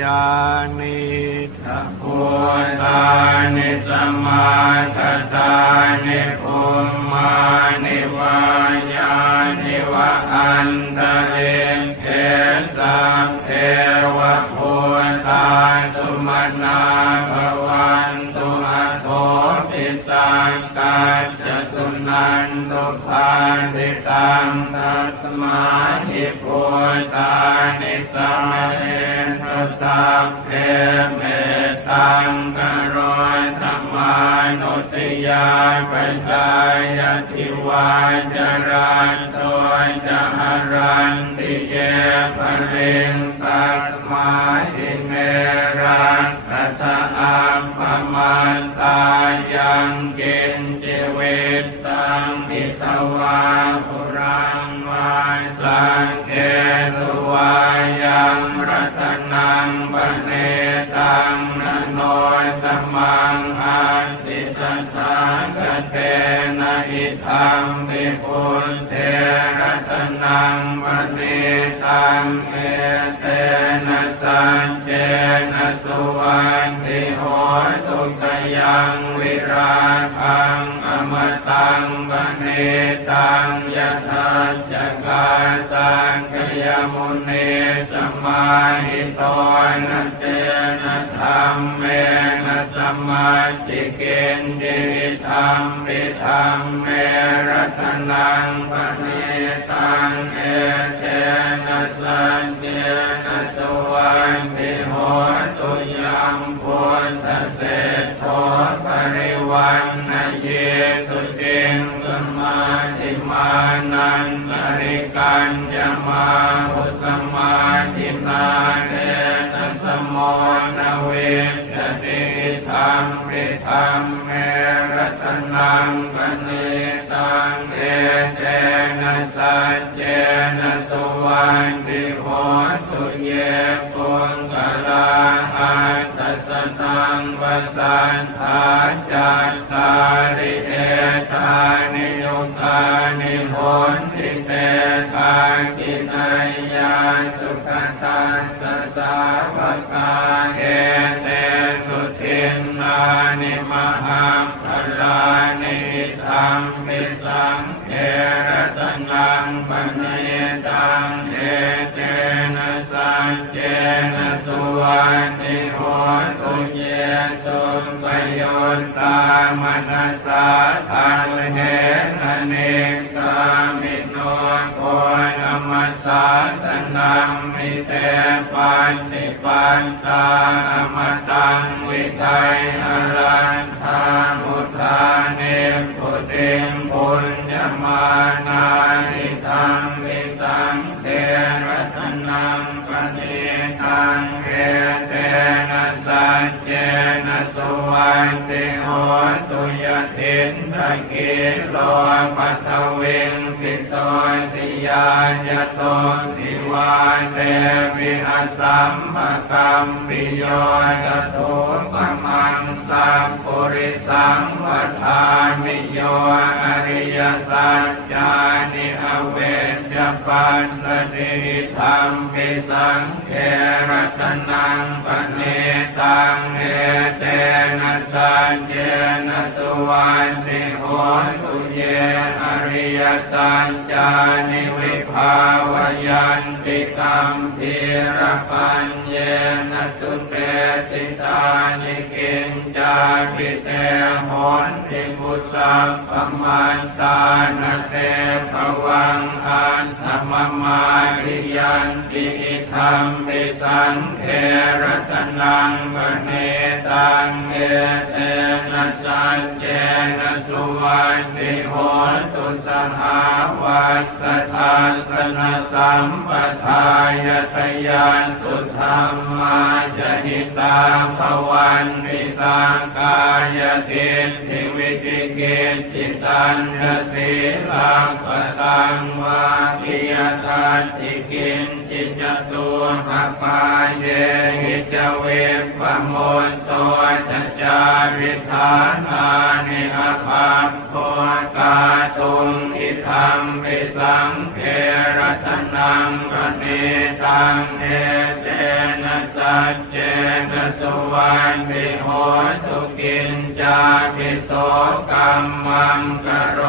ญาณิสัพพุทานิสมาทตานิภูมานิวายานิวะอันตะเรเทสัพเทวะพุทธาสุมาณาภวันตุอะโทปิสังกัจจสุนันตุภ ติตังตัสมาหิพุทธานิสัมเณรสัพเพเมตังกโรยธรรมานุติยาปัญญายทิวาจารันโตจหรันติเยปริงสัตมาหิเมรังสัทอัมปมันตายังเวตตังอิต วาภุรังวาสังเกตุวายังรัตนังปเนตังนโนยสมังอาสิตตางกเตนะอิทัมปิปุณเทรัตนังปเนตังเอเตนะสัจเจนะสุวันติโหตุกยังวิราคัง มตังปเนตังยะทัจจกาสังกยมุนีสมาหิตนะเตนะธรรมเมนะสมมาจิเกณฑ์ดิธรรมปิธรรมเมรัตนังปเนตังเอเตนะสัจเจนะสวันติโหตุยังพุทธเศรษโทปริวัน นะเสุติงสมาธิมานันตริกัญญมาอุสมาธินาเดนะสมโมนเวจติธรรมปิธรรมเมรัตนังปเนตังเอเตนะสัจเจนะสุวันติโหตุเยปุงกลาอัตตสตังวสันทาจัตตาริ วัติโหตุเยสุปโยนตามนัสสาทานเนนะเนกามิโนโกนมัสสาสนังมิเตปันติปันตาอมตังวิไทยอรันท โลปัทวิงสิโตสิยายะโตทิวาเตวิหัสัมภกัมปิโยตโตปะมังสัมปุริสังวัฏามิโยอริยสัจจานิอเวจปัสสติธรรมปิสังเขรัตนังปเนตังเอเตนะสัจเจนะสุวันติโหตุ ยอริยสัจจานิวิภาวยันติตัมทีระปัญเยนสุเปสิตานิกินจาปิเตหนติมุสัพพมันตานเตภวังอัน มมาริยันติธรรมปิสังเทรัตนังปเนตังเอเตนะสัจเจนะสุวัติโหตุสหาวัสสทานสนะสัมปทายทยานสุธรรมาจหิตาภวันติสังกายทิฏฐิวิติเกจิตันทศีลังปตังวาปิยตันติกินจิจตัวหปาเยหิจเวปโมตัวจจาริธานานิอภาพโคกาตุงอิธรรมปิสังเทรัตนังปเนตังเอเตนะสัจเจนะสุวันติโหสุกินจาปิโสกัมมังกร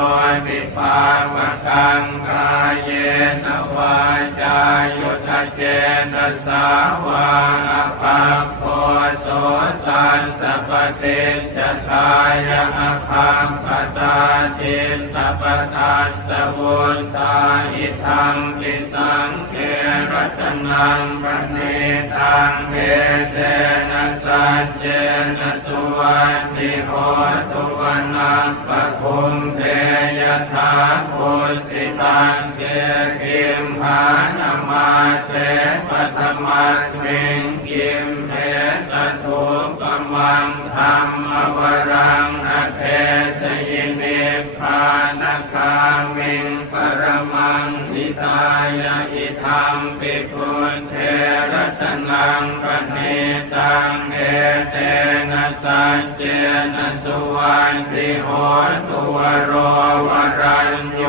ติปาวะคังกายเยนวาจายุทธเจนสาวาภาโพ โสตันสัพเตจตายะภัมปตาจิตตปทัสสะวุนตาอิทังปิสังเกรัตนังปณิตังเวเตนะสัจเจนะสุวันติโหตุวันังปะคุมเทยะถาปุสิตังเกกิมหานามาเสปัตมัสมิง กิมเทตทุกมังธรรมวรังอเทสยินิพพานคามิงปรมังนิตายะอิธรรมปิพุเทรัตนังปณิตังเอเตนะสัจเจนะสุวันติโหตุวโรวรัญโย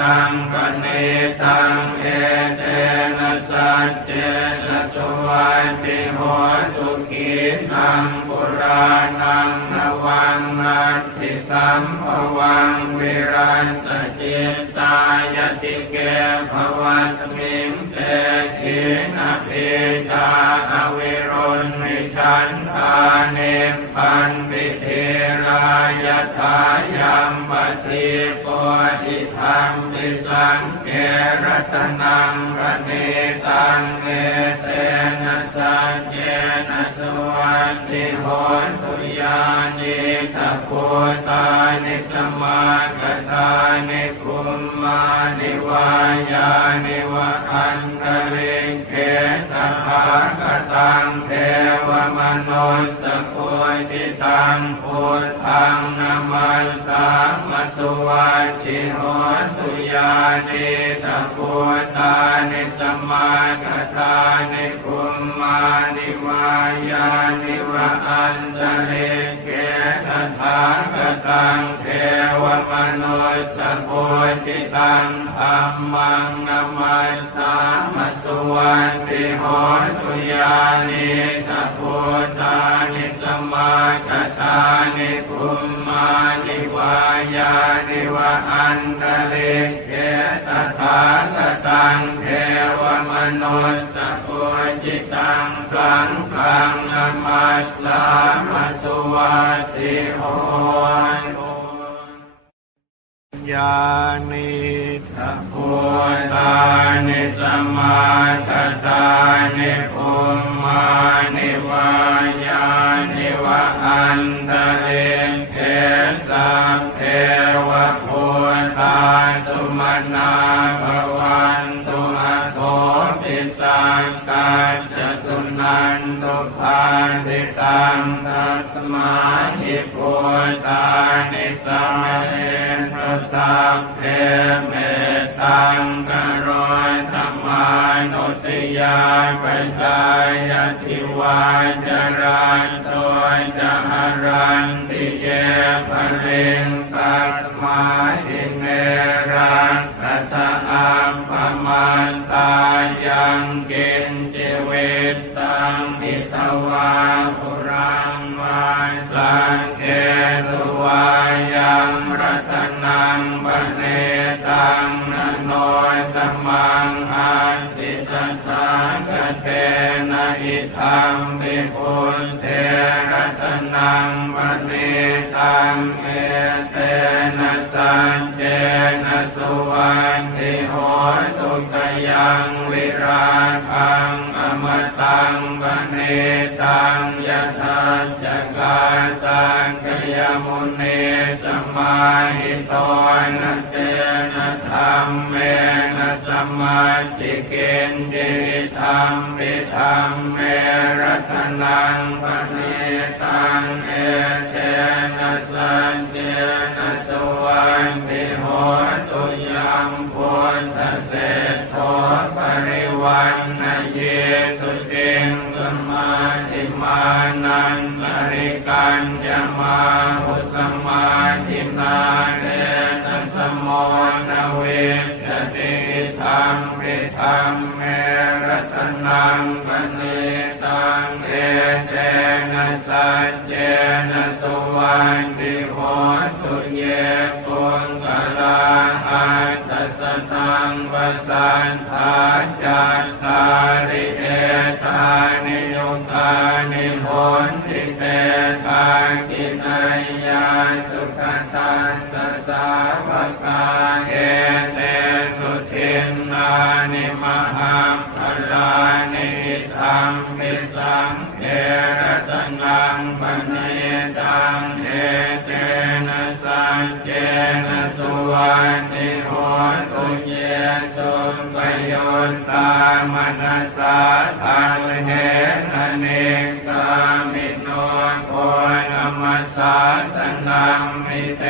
นังปณิตังเอเตนะสัจเจนะสุวันติโหตุกีนังปุรานังนวังนัตติสัมภวังวิรันตจิตตายติเกภวัสมิงเตทินาภิจาอเว มิชันทาเนปันปิเทรายทายัมปฏิปติธรรมปิสังเกรัตนังปณิตังเอเตนะสัจเจนะสวันติโหตุยานิสัพพุตานิสมากตานิคุมมานิวายานิวะอันตริเก โนุสกุติตังพุทธังนามัสสามัสวัจจิโหตุยานิสัพพุตานิสมากตานิคุมมานิวายานิวะอันตริเก ตภาคตังเทวมนุสสกุติตังธัมมังนามันสามัสวันติโหตุยานิสัพพุตานิสมากตานิคุมมานิวายานิวะอันตริเกตถาคตังเทวมนุสสกุจิตังสังฆังนามัสสามัสวัสติโหญาณิตะพุทานิสมาทานิโพ งกโรยธรรมานุติยาปัญญายทิวาจรันตัวจะหรันติเยภริงสัตมาหิเนรังสัตอัมปมันตายังเกินจิวิตตังอิตวาภุรังวาสังเกตุวายังรัตนังปเนตังนโนย มังอันติตสากเทนะอิทัมปิพุนเทรัตนังปเนตังเอเตนะสัจเจนะสุวันติโหตุกยังวิราคังอมตังปเนตังยะทัจจกาสังกยมุนีสมาหิโตนะเตนะธรรมเมนะสมมาจิเกณฑิธรรมปิธรรมเมรัตนังปเนตังเอเตนะสัจเจนะสวันติโหตุยังพุทธเศรษโทปริวันนะเยสุติงสมาธิมานันตริกัญญมาหุสมาทินาเรตสมโมนเว ธรรมปิธรรมเมรัตนังปณิตังเอเตนะสัจเจนะสุวันติโหตุเยปุงกลาอัตตสตังวสันทาจัตตาริเอตานิยุตานิโหนติเตกากินายยาสุขตันตสาวกาเอ งพลานิธรรมมิสังเอรตนังปณิตังเอเตนะสัจเจนะสุวันติโหตุเยสุปโยนตามนัสสาทันเหนะเนกามิโนโคธรรม สาสนังมิเต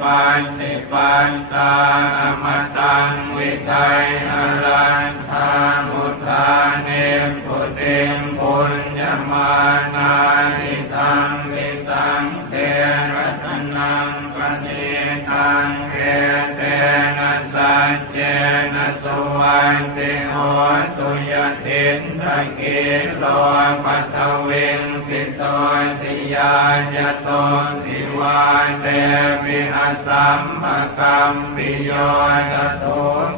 ปันติปันตาอมตังวิไทยอรันทามุทาเนปุติงปุญญมานานิทังวิสังเทระตนังปณิตังเอเตนะสัจเจนะสุวันติโหตุยทินทะเกโลปัทวิง สิโตสิยายโตสิวาเตมิหัสัมภกัมปิโยตโต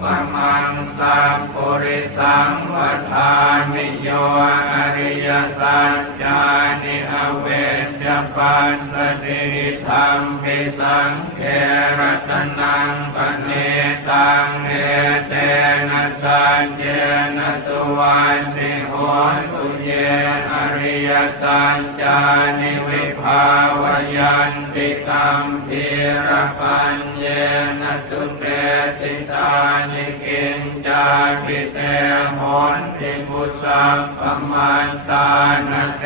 ปะมังสัมปุริสังวัฏามิโยอริยสัจจานิอเว ปัสสติธรรมปิสังเขรัตนังปณิตังเอเตนะสัจเจนะสุวันติโหตุเยอริยสัจจานิวิภาวยันติตัมพีระปัญเยนะสุเตสิตานิกินจาปิเตหนติมุสัพพมันตานะเต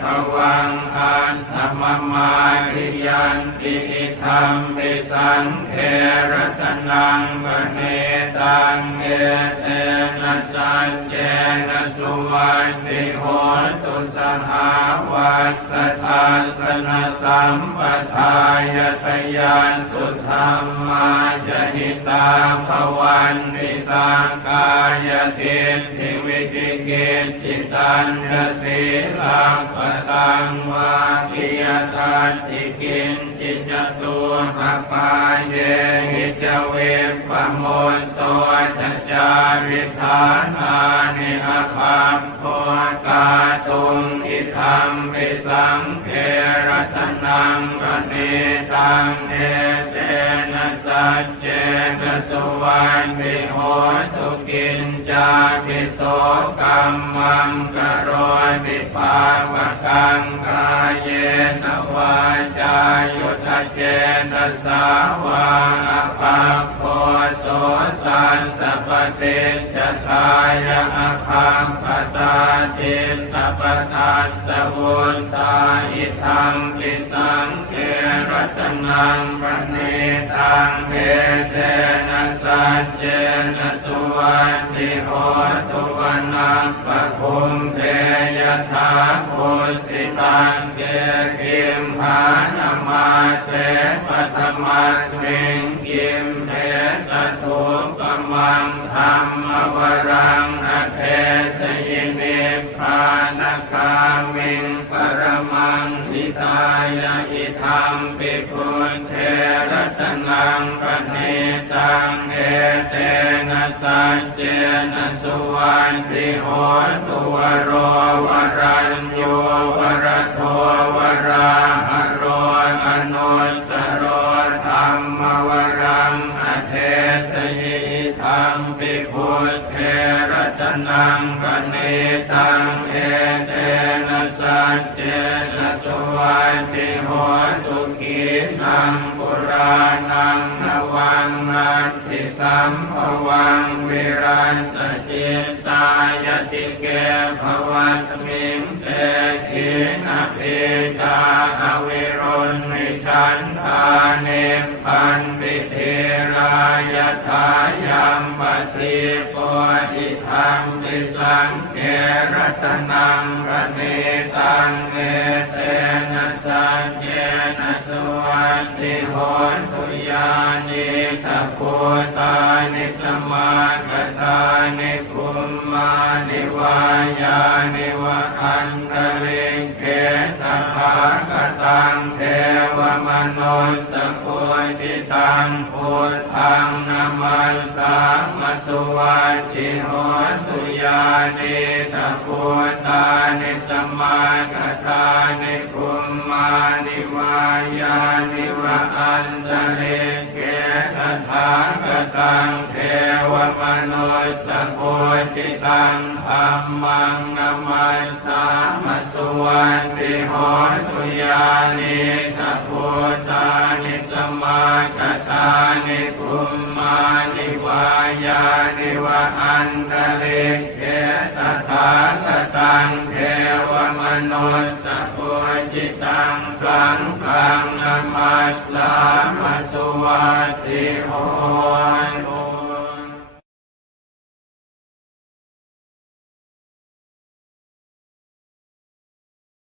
ภวังอันธรรมมาริยันติธรรมปิสังเทระตนังปเนตังเอเตนะสัจเจนะสุวัติโหตุสหาวัสสทาสนะสัมปทายตยานสุธรรมาจหิตาภวันติสังกายทิฏฐิวิจิกิจจิตัญญสีลังปตังวากิยตันติกินจิจตุหะปาเยหิจเวปโมนตัวจัจาริธานานิอภาพโคกาตุงอิธรรมปิสังเทระตนังปณิตังเอเตนะ สัจเจนสุวันติโหตุกินจาปิโสกัมมังกโรติภาวกังกายเยนวาจายุทธเจนะสาวาภาโพโสตันสัพเตจทายะอาคังปตาจิตตปตัสสวุนตาอิทังปิสังเก รัตนังปณิตังเอเตนะสัจเจนะสุวันติโหตุวันังปะคุมเทยถาปุสิตังเกกิมหานามาเสปธรรมัสมิงกิมเทตตุปมังธรรมวรังอเทสย ยะอิธรรมปิพุเทรัตนังปณิตังเอเตนะสัจเจนะสุวันติโหตุวโรว งเตทินาเพจาอวิรุณเนมิชันทาเนปันปิเทรายทายัมปติโพธิธรรมปิสังเกรัตนังระเนตังเอเตนะสัจเจนะสุวัสดิโหตุานิสัพโพตานิสมากตานิภุมมานิวายานิวะอันตริเกตภากตังเทวมนุสสกุ ติตังพุทธังนามันสามสุวัสดิโหตุยานิสัพโพตานิสมากตานิคุมมานิวายานิวะอันตริเกตถาคตังเทวมนุสสกุติตังธัมมังนามันสามสุวัสดิโหตุยานิสัพโพายานิวะอันตริเกตถาคตังเทวมนุสสะปุจิตังสังฆังนมัสสามัสสุวัสดิโห